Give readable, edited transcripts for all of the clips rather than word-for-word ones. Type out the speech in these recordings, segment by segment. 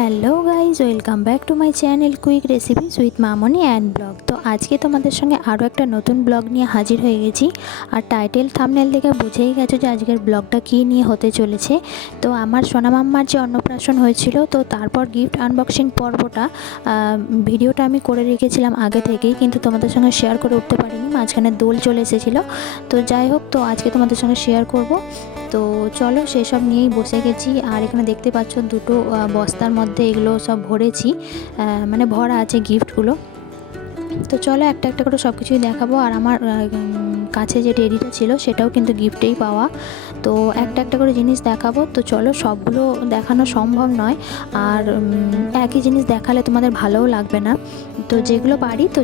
Hello guys, welcome back to my channel quick recipes with Mamoni and blog. তো আজকে তোমাদের সঙ্গে আরও একটা নতুন ব্লগ নিয়ে হাজির হয়ে গেছি। আর টাইটেল থাম্বনেল দেখে বুঝেই গেছো যে আজকের ব্লগটা কী নিয়ে হতে চলেছে। তো আমার সোনামাম্মার যে অন্নপ্রাশন হয়েছিল, তো তারপর গিফট আনবক্সিং পর্বটা ভিডিওটা আমি করে রেখেছিলাম আগে থেকেই, কিন্তু তোমাদের সঙ্গে শেয়ার করে উঠতে পারিনি, মাঝখানে দোল চলে এসেছিলো। তো যাই হোক, তো আজকে তোমাদের সঙ্গে শেয়ার করব। তো চলো সেসব নিয়েই বসে গেছি। আর এখানে দেখতে পাচ্ছ দুটো বস্তার মধ্যে এগুলো সব ভরেছি, মানে ভরা আছে গিফটগুলো। তো চলো একটা একটা করে সব কিছুই দেখাবো। আর আমার কাছে যে টেডিটা ছিল সেটাও কিন্তু গিফটেই পাওয়া। তো একটা একটা করে জিনিস দেখাবো। তো চলো, সবগুলো দেখানো সম্ভব নয়, আর একই জিনিস দেখালে তোমাদের ভালোও লাগবে না। তো যেগুলো পারি তো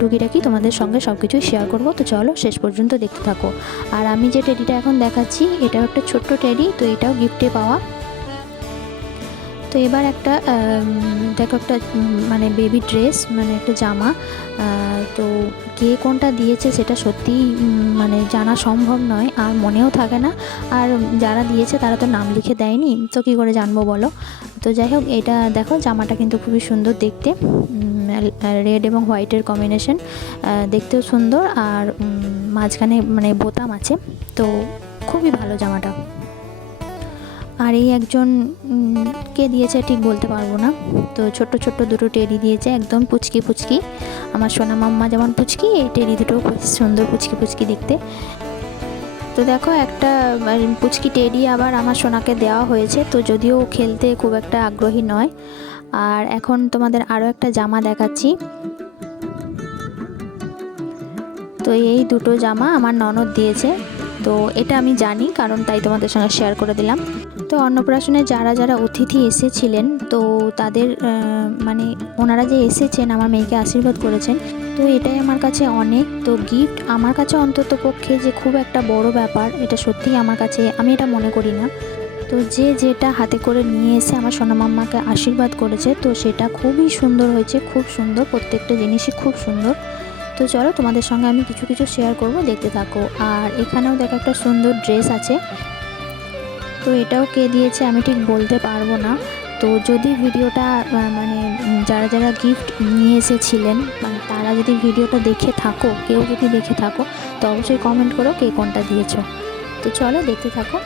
টুকিটাকি তোমাদের সঙ্গে সব কিছুই শেয়ার করবো। তো চলো শেষ পর্যন্ত দেখতে থাকো। আর আমি যে টেডিটা এখন দেখাচ্ছি এটাও একটা ছোট্ট টেডি, তো এটাও গিফটে পাওয়া। তো এবার একটা দেখো, একটা মানে বেবি ড্রেস, মানে একটা জামা। তো কে কোনটা দিয়েছে সেটা সত্যিই মানে জানা সম্ভব নয়, আর মনেও থাকে না। আর যারা দিয়েছে তারা তো নাম লিখে দেয়নি, তো কী করে জানবো বলো। তো যাই হোক, এটা দেখো জামাটা কিন্তু খুবই সুন্দর দেখতে, রেড এবং হোয়াইটের কম্বিনেশন, দেখতেও সুন্দর। আর মাঝখানে মানে বোতাম আছে, তো খুবই ভালো জামাটা। আর এই একজন কে দিয়েছে ঠিক বলতে পারবো না। তো ছোট্ট ছোট্ট দুটো টেডি দিয়েছে, একদম পুচকি পুচকি। আমার সোনা মাম্মা যেমন পুচকি, এই টেডি দুটো খুব সুন্দর পুচকি পুচকি দেখতে। তো দেখো, একটা পুচকি টেডি আবার আমার সোনাকে দেওয়া হয়েছে, তো যদিও খেলতে খুব একটা আগ্রহী নয়। আর এখন তোমাদের আরও একটা জামা দেখাচ্ছি। তো এই দুটো জামা আমার ননদ দিয়েছে, তো এটা আমি জানি, কারণ তাই তোমাদের সঙ্গে শেয়ার করে দিলাম। তো অন্নপ্রাশনে যারা যারা অতিথি এসেছিলেন, তো তাদের মানে ওনারা যে এসেছেন আমার মেয়েকে আশীর্বাদ করেছেন, তো এটাই আমার কাছে অনেক। তো গিফট আমার কাছে অন্তত পক্ষে যে খুব একটা বড় ব্যাপার, এটা সত্যিই আমার কাছে, আমি এটা মনে করি না। তো যে যেটা হাতে করে নিয়ে এসে আমার সোনামাম্মাকে আশীর্বাদ করেছে, তো সেটা খুবই সুন্দর হয়েছে, খুব সুন্দর, প্রত্যেকটা জিনিসই খুব সুন্দর। তো চলো তোমাদের সঙ্গে আমি কিছু কিছু শেয়ার করব, দেখতে থাকো। আর এখানেও দেখো একটা সুন্দর ড্রেস আছে, তো এটাও কে দিয়েছে আমি ঠিক বলতে পারবো না। তো যদি ভিডিওটা মানে যারা যারা গিফট নিয়ে এসেছিলেন, মানে তারা যদি ভিডিওটা দেখে থাকো, কেউ যদি দেখে থাকো, তো অবশ্যই কমেন্ট করো কে কোনটা দিয়েছো। তো চলো দেখতে থাকো।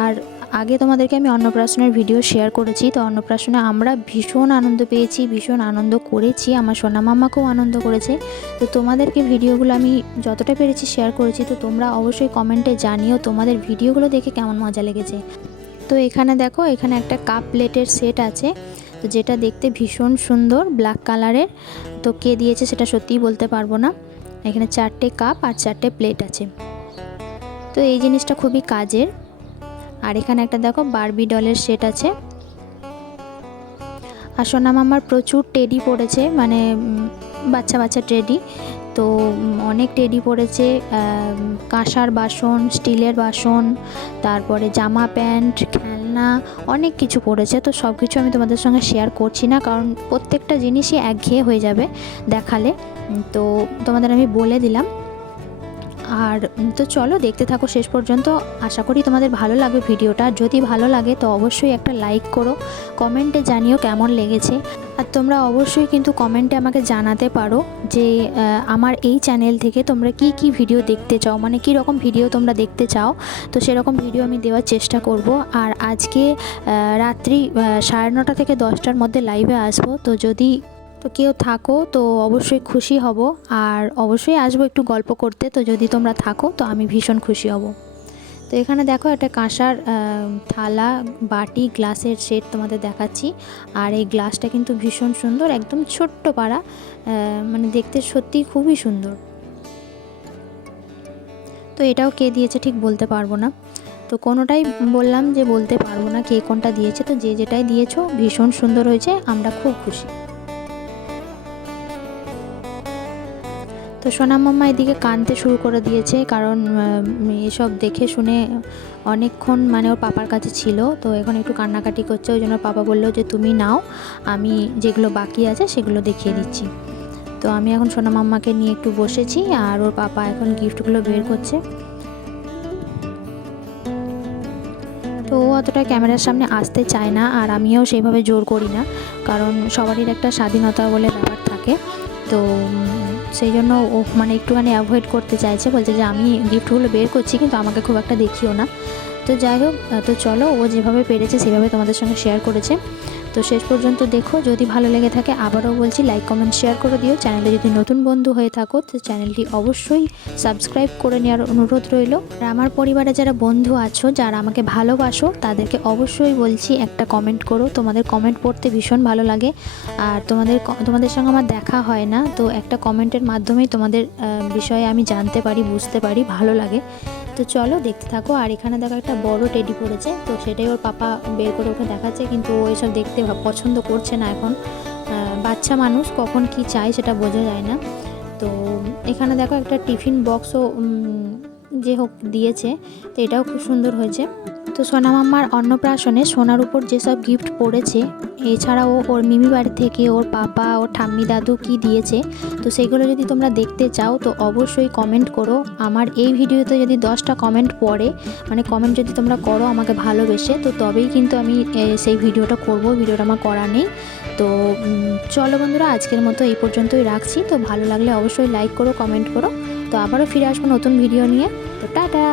আর আগে তোমাদেরকে আমি অন্নপ্রাশনের ভিডিও শেয়ার করেছি। তো অন্নপ্রাশনে আমরা ভীষণ আনন্দ পেয়েছি, ভীষণ আনন্দ করেছি, আমার সোনা মাম্মাকেও আনন্দ করেছে। তো তোমাদেরকে ভিডিওগুলো আমি যতটা পেরেছি শেয়ার করেছি। তো তোমরা অবশ্যই কমেন্টে জানিও তোমাদের ভিডিওগুলো দেখে কেমন মজা লেগেছে। তো এখানে দেখো, এখানে একটা কাপ প্লেটের সেট আছে, তো যেটা দেখতে ভীষণ সুন্দর, ব্ল্যাক কালারের। তো কে দিয়েছে সেটা সত্যিই বলতে পারবো না। এখানে 4টে কাপ আর 4টে প্লেট আছে, তো এই জিনিসটা খুবই কাজের। আর এখানে একটা দেখো বারবি ডলের সেট আছে। আর সোনা মামার প্রচুর টেডি পড়েছে, মানে বাচ্চা বাচ্চা টেডি। তো অনেক টেডি পড়েছে, কাঁসার বাসন, স্টিলের বাসন, তারপরে জামা প্যান্ট, খেলনা, অনেক কিছু পড়েছে। তো সব কিছু আমি তোমাদের সঙ্গে শেয়ার করছি না, কারণ প্রত্যেকটা জিনিসই একঘেয়ে হয়ে যাবে দেখালে। তো তোমাদের আমি বলে দিলাম। আর তো চলো দেখতে থাকো শেষ পর্যন্ত, আশা করি তোমাদের ভালো লাগবে ভিডিওটা। যদি ভালো লাগে তো অবশ্যই একটা লাইক করো, কমেন্টে জানিও কেমন লেগেছে। আর তোমরা অবশ্যই কিন্তু কমেন্টে আমাকে জানাতে পারো যে আমার এই চ্যানেল থেকে তোমরা কি কি ভিডিও দেখতে চাও, মানে কী রকম ভিডিও তোমরা দেখতে চাও। তো সেরকম ভিডিও আমি দেওয়ার চেষ্টা করব। আর আজকে রাত্রি 9:30 থেকে 10টার মধ্যে লাইভে আসবো। তো যদি কেউ থাকো তো অবশ্যই খুশি হব, আর অবশ্যই আসবো একটু গল্প করতে। তো যদি তোমরা থাকো তো আমি ভীষণ খুশি হব। তো এখানে দেখো একটা কাঁসার থালা, বাটি, গ্লাসের সেট তোমাদের দেখাচ্ছি। আর এই গ্লাসটা কিন্তু ভীষণ সুন্দর, একদম ছোট্ট পাড়া, মানে দেখতে সত্যি খুবই সুন্দর। তো এটাও কে দিয়েছে ঠিক বলতে পারবো না, তো কোনোটাই বললাম যে বলতে পারবো না কে কোনটা দিয়েছে। তো যে যেটাই দিয়েছো ভীষণ সুন্দর হয়েছে, আমরা খুব খুশি। তো সোনা মাম্মা এদিকে কাঁদতে শুরু করে দিয়েছে, কারণ এসব দেখে শুনে অনেকক্ষণ মানে ওর পাপার কাছে ছিল। তো এখন একটু কান্নাকাটি করছে, ওই জন্য পাপা বললো যে তুমি নাও, আমি যেগুলো বাকি আছে সেগুলো দেখিয়ে দিচ্ছি। তো আমি এখন সোনা মাম্মাকে নিয়ে একটু বসেছি, আর ওর পাপা এখন গিফটগুলো বের করছে। তো তো ও অতটা ক্যামেরার সামনে আসতে চায় না, আর আমিও সেইভাবে জোর করি না, কারণ সবারই একটা স্বাধীনতা বলে ব্যাপার থাকে। তো সেই জন্য ও মানে একটুখানি অ্যাভয়েড করতে চাইছে, বলছে যে আমি গিফটগুলো বের করছি কিন্তু আমাকে খুব একটা দেখিও না। তো যাই হোক, তো চলো, ও যেভাবে পেরেছে সেভাবে তোমাদের সঙ্গে শেয়ার করেছে। তো শেষ পর্যন্ত দেখো, যদি ভালো লেগে থাকে আবারও বলছি লাইক কমেন্ট শেয়ার করে দিও। চ্যানেলে যদি নতুন বন্ধু হয়ে থাকো তো চ্যানেলটি অবশ্যই সাবস্ক্রাইব করে নেওয়ার অনুরোধ রইল। আর আমার পরিবারে যারা বন্ধু আছো, যারা আমাকে ভালোবাসো, তাদেরকে অবশ্যই বলছি একটা কমেন্ট করো। তোমাদের কমেন্ট পড়তে ভীষণ ভালো লাগে, আর তোমাদের সঙ্গে আমার দেখা হয় না, তো একটা কমেন্টের মাধ্যমেই তোমাদের বিষয়ে আমি জানতে পারি, বুঝতে পারি, ভালো লাগে। তো চলো দেখতে থাকো। আর এখানে দেখো একটা বড় টেডি পড়েছে, তো সেটাই ওর পাপা বের করে ওকে দেখাচ্ছে, কিন্তু ও এসব দেখতে পছন্দ করছে না এখন। বাচ্চা মানুষ কখন কি চায় সেটা বোঝা যায় না। তো এখানে দেখো একটা টিফিন বক্সও যে হোক দিয়েছে, তো এটাও খুব সুন্দর হয়েছে। তো সোনা মাম্মার অন্নপ্রাশনে সোনার উপর যেসব গিফট পড়েছে, এছাড়াও ওর মিমি বাড়ি থেকে ওর পাপা, ওর ঠাম্মি, দাদু কি দিয়েছে, তো সেগুলো যদি তোমরা দেখতে চাও তো অবশ্যই কমেন্ট করো। আমার এই ভিডিওতে যদি 10টা কমেন্ট পড়ে, মানে কমেন্ট যদি তোমরা করো আমাকে ভালোবেসে, তো তবেই কিন্তু আমি সেই ভিডিওটা করব। ভিডিওটা আমার করা নেই। তো চলো বন্ধুরা, আজকের মতো এই পর্যন্তই রাখছি। তো ভালো লাগলে অবশ্যই লাইক করো, কমেন্ট করো। তো আবারও ফিরে আসবো নতুন ভিডিও নিয়ে। তো টাটা।